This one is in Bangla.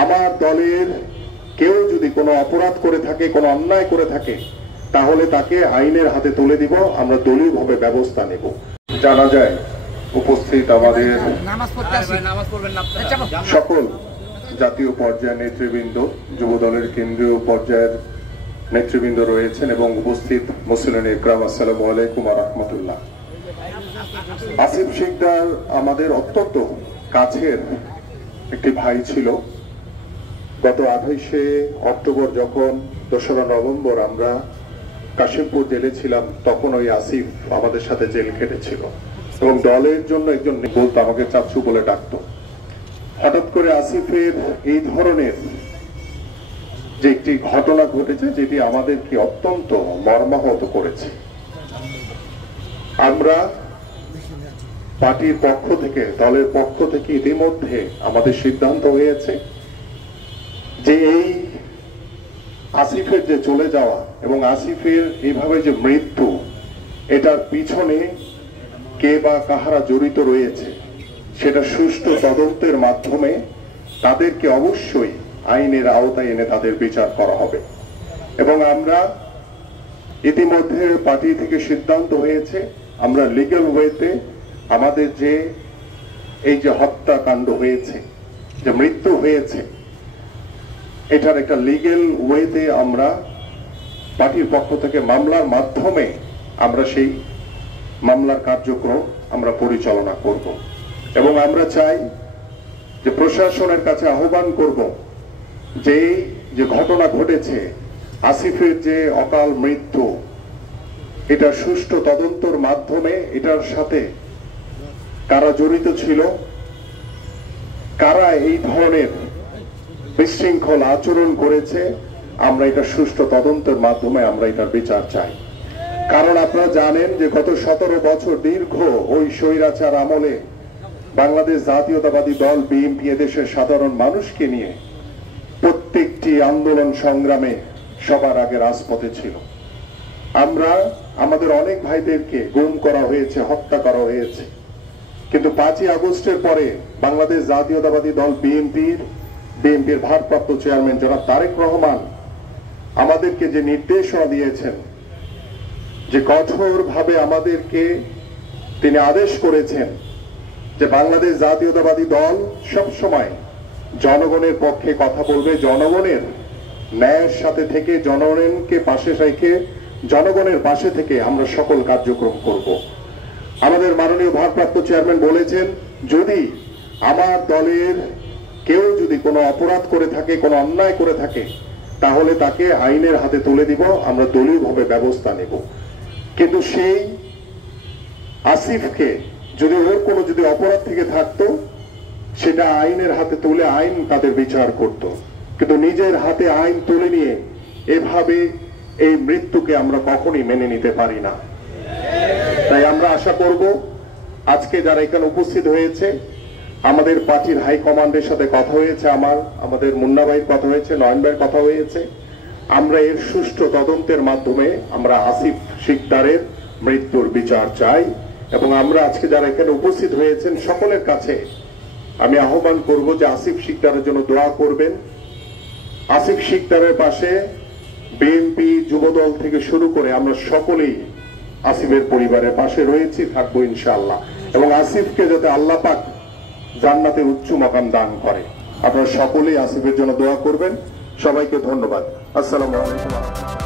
আমার দলের কেউ যদি কোনো অপরাধ করে থাকে, কোনো অন্যায় করে থাকে, তাহলে তাকে আইনের হাতে তুলে দিব, আমরা দলীয়ভাবে ব্যবস্থা নেব। জানা যায় উপস্থিত আমাদের সকল জাতীয় পর্যায়ের নেতৃবৃন্দ, যুব দলের কেন্দ্রীয় পর্যায়ের নেতৃবৃন্দ রয়েছেন এবং উপস্থিত মুসলিম ইকরাম, আসসালামু আলাইকুম ওয়া রাহমাতুল্লাহ। আসিফ শিকদার আমাদের অত্যন্ত কাছের একটি ভাই ছিল। গত 28শে অক্টোবর যখন 2রা নভেম্বর আমরা কাশিমপুর জেলে ছিলাম, তখন ওই আসিফ আমাদের সাথে জেল খেটেছিল এবং দলের জন্য একজন বলতো, আমাকে চাচু বলে ডাকতো। হঠাৎ করে আসিফের এই ধরনের যে একটি ঘটনা ঘটেছে, যেটি আমাদেরকে অত্যন্ত মর্মাহত করেছে। আমরা পার্টির পক্ষ থেকে, দলের পক্ষ থেকে ইতিমধ্যে আমাদের সিদ্ধান্ত হয়েছে যে এই আসিফের যে চলে যাওয়া এবং আসিফের এইভাবে যে মৃত্যু, এটার পিছনে কে বা কাহারা জড়িত রয়েছে সেটা সুষ্ঠু তদন্তের মাধ্যমে তাদেরকে অবশ্যই আইনের আওতায় এনে তাদের বিচার করা হবে। এবং আমরা ইতিমধ্যে পার্টি থেকে সিদ্ধান্ত হয়েছে, আমরা লিগ্যাল ওয়েতে আমাদের যে এই যে হত্যাকাণ্ড হয়েছে, যে মৃত্যু হয়েছে, এটার একটা লিগ্যাল ওয়েতে আমরা পার্টির পক্ষ থেকে মামলার মাধ্যমে আমরা সেই মামলার কার্যক্রম আমরা পরিচালনা করব। এবং আমরা চাই যে প্রশাসনের কাছে আহ্বান করব যে যে ঘটনা ঘটেছে, আসিফের যে অকাল মৃত্যু, এটা সুষ্ঠু তদন্তের মাধ্যমে এটার সাথে কারা জড়িত ছিল, কারা এই ধরনের বিশৃঙ্খল আচরণ করেছে, আমরা এটা সুষ্ঠু তদন্তের মাধ্যমে আমরা এটার বিচার চাই। কারণ আপনারা জানেন যে গত 17 বছর দীর্ঘ ওই স্বৈরাচার আমলে বাংলাদেশ জাতীয়তাবাদী দল বিএনপি এদেশের সাধারণ মানুষকে নিয়ে প্রত্যেকটি আন্দোলন সংগ্রামে সবার আগে রাজপথে ছিল। আমরা আমাদের অনেক ভাইদেরকে গুম করা হয়েছে, হত্যা করা হয়েছে, কিন্তু 5ই আগস্টের পরে বাংলাদেশ জাতীয়তাবাদী দল বিএনপির ভারপ্রাপ্ত চেয়ারম্যান জনাব তারেক রহমান আমাদেরকে যে নির্দেশনা দিয়েছেন, যে কঠোরভাবে আমাদেরকে তিনি আদেশ করেছেন যে বাংলাদেশ জাতীয়তাবাদী দল সবসময় জনগণের পক্ষে কথা বলবে, জনগণের ন্যায়ের সাথে থেকে, জনগণকে পাশে রেখে, জনগণের পাশে থেকে আমরা সকল কার্যক্রম করব। আমাদের মাননীয় ভারপ্রাপ্ত চেয়ারম্যান বলেছেন, যদি আমার দলের কেউ যদি কোনো অপরাধ করে থাকে, কোনো অন্যায় করে থাকে, তাহলে তাকে আইনের হাতে তুলে দিব, আমরা দলীয়ভাবে ব্যবস্থা নেব। কিন্তু সেই আসিফকে যদি ওর কোনো যদি অপরাধ থেকে থাকতো, সেটা আইনের হাতে তুলে আইন তাদের বিচার করত। কিন্তু নিজের হাতে আইন তুলে নিয়ে এভাবে এই মৃত্যুকে আমরা কখনই মেনে নিতে পারি না। তাই আমরা আশা করব আজকে যারা এখানে উপস্থিত হয়েছে, আমাদের পার্টির হাইকমান্ডের সাথে কথা হয়েছে, আমাদের মুন্না ভাইয়ের কথা হয়েছে, নয়ন ভাইয়ের কথা হয়েছে, আমরা এর সুষ্ঠু তদন্তের মাধ্যমে আমরা আসিফ শিকদারের মৃত্যুর বিচার চাই। এবং আমরা আজকে যারা এখানে উপস্থিত হয়েছেন সকলের কাছে আমি আহ্বান করব যে আসিফ শিকদারের জন্য দোয়া করবেন। আসিফ শিকদারের পাশে বিএনপি, যুবদল থেকে শুরু করে আমরা সকলেই আসিফের পরিবারের পাশে রয়েছি, থাকবো ইনশাআল্লাহ। এবং আসিফকে যাতে আল্লাহ পাক জান্নাতে উচ্চ মাকাম দান করে, আপনারা সকলেই আসিফের জন্য দোয়া করবেন। সবাইকে ধন্যবাদ। আসসালামু আলাইকুম।